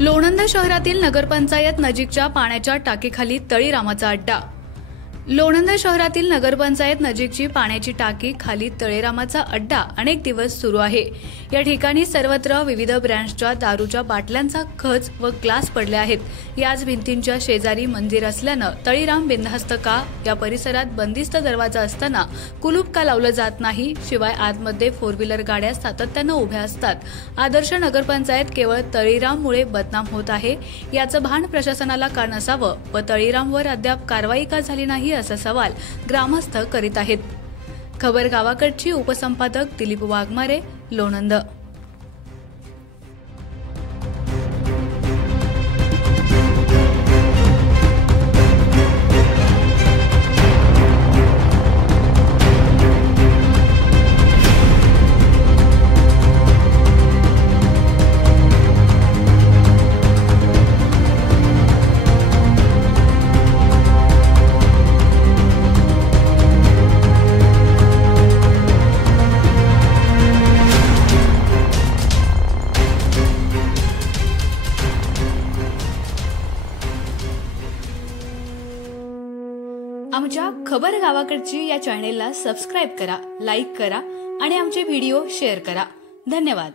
लोणंद शहरातील नगरपंचायत नजीकच्या पाण्याच्या टाकीखाली तळीरामाचा अड्डा। लोणंद शहरातील नगरपंचायत नजीकची पाण्याची टाकी खाली तळीरामाचा अड्डा अनेक दिवस सुरू आहे। या ठिकाणी सर्वत्र विविध ब्रँड्सच्या दारूच्या बाटल्यांचा खच व ग्लास पडले आहेत। याच भिंतींच्या शेजारी मंदिर असल्यानं तळीराम बिनधास्त का, या परिसरात बंदिस्त दरवाजा असताना कुलूप का लावलं जात नाही, शिवाय आतमध्ये फोर व्हीलर गाड्या सातत्यानं उभ्या असतात। आदर्श नगरपंचायत केवळ तळीराममुळे बदनाम होत आहे, याचं भान प्रशासनाला का नसावं व तळीरामवर अद्याप कारवाई का झाली नाही असा सवाल ग्रामस्थ करीत आहेत। खबर गावाकडची उपसंपादक दिलीप वाघमारे, लोणंद। आमच्या खबर गावाकडची या चॅनेलला सबस्क्राइब करा, लाईक करा आणि आमचे व्हिडिओ शेअर करा। धन्यवाद।